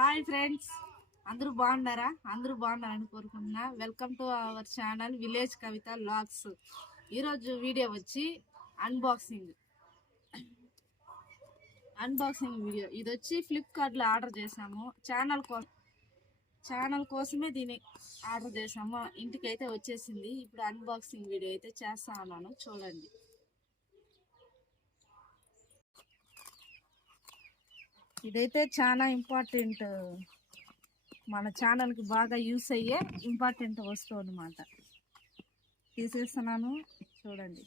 Hi friends, అందరూ బాగున్నారా? అందరూ బాగున్నారని కోరుకుంటున్నా. Welcome to our channel village Kavitha vlogs. ఈరోజు వీడియో వచ్చి అన్బాక్సింగ్ వీడియో. ఇది వచ్చి ఫ్లిప్కార్ట్లో ఆర్డర్ చేసాము. ఛానల్ కోసమే దీన్ని ఆర్డర్ చేసాము. ఇంటికి అయితే వచ్చేసింది. ఇప్పుడు అన్బాక్సింగ్ వీడియో అయితే చేస్తా ఉన్నాను, చూడండి. ఇదైతే చాలా ఇంపార్టెంట్, మన ఛానల్కి బాగా యూస్ అయ్యే ఇంపార్టెంట్ వస్తువు అన్నమాట. తీసేస్తున్నాను, చూడండి.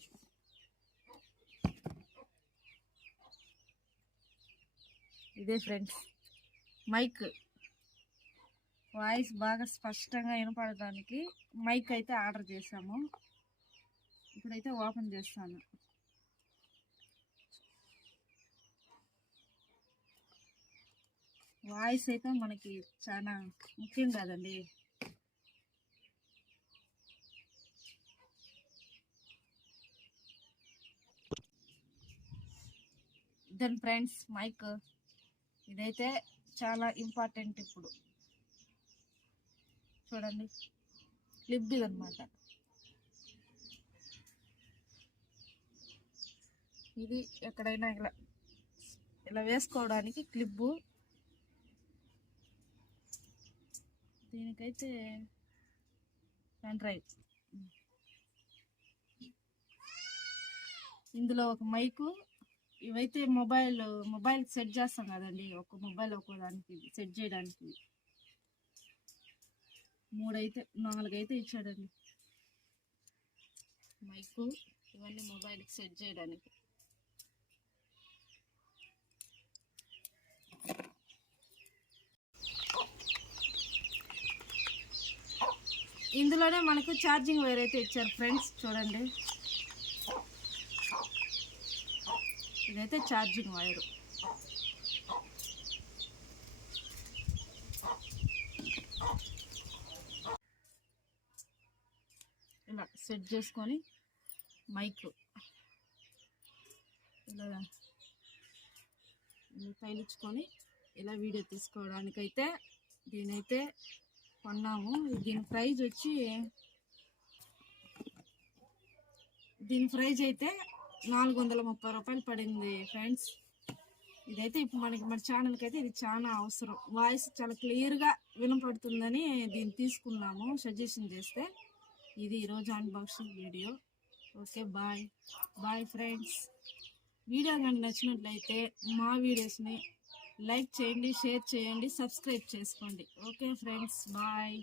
ఇదే ఫ్రెండ్స్ మైక్. వాయిస్ బాగా స్పష్టంగా వినపడడానికి మైక్ అయితే ఆర్డర్ చేసాము. ఇప్పుడైతే ఓపెన్ చేస్తాను. వాయిస్ అయితే మనకి చాలా ముఖ్యం కదండి. దెన్ ఫ్రెండ్స్ మైక్ ఇదైతే చాలా ఇంపార్టెంట్. ఇప్పుడు చూడండి, క్లిప్ అనమాట. ఇది ఎక్కడైనా ఇలా వేసుకోవడానికి క్లిప్. దీనికైతే పెన్ డ్రైవ్. ఇందులో ఒక మైకు. ఇవైతే మొబైల్ సెట్ చేస్తాం కదండి, ఒక మొబైల్ ఒక్కో దానికి సెట్ చేయడానికి. 4 అయితే ఇచ్చాడండి మైకు. ఇవన్నీ మొబైల్కి సెట్ చేయడానికి. ఇందులోనే మనకు ఛార్జింగ్ వైర్ అయితే ఇచ్చారు ఫ్రెండ్స్, చూడండి. ఇదైతే ఛార్జింగ్ వైరు. ఇలా సెట్ చేసుకొని మైక్ ఇలా తగిలించుకొని ఇలా వీడియో తీసుకోవడానికైతే దీనైతే కొన్నాము. దీని ప్రైజ్ అయితే 430 రూపాయలు పడింది ఫ్రెండ్స్. ఇదైతే ఇప్పుడు మన ఛానల్కి అయితే ఇది చాలా అవసరం. వాయిస్ చాలా క్లియర్గా వినపడుతుందని దీన్ని తీసుకున్నాము సజెషన్ చేస్తే. ఇది ఈరోజు unboxing video. Okay, bye friends. Video కానీ నచ్చినట్లయితే మా వీడియోస్ని లైక్ చేయండి, షేర్ చేయండి, సబ్స్క్రైబ్ చేసుకోండి. Okay friends, bye.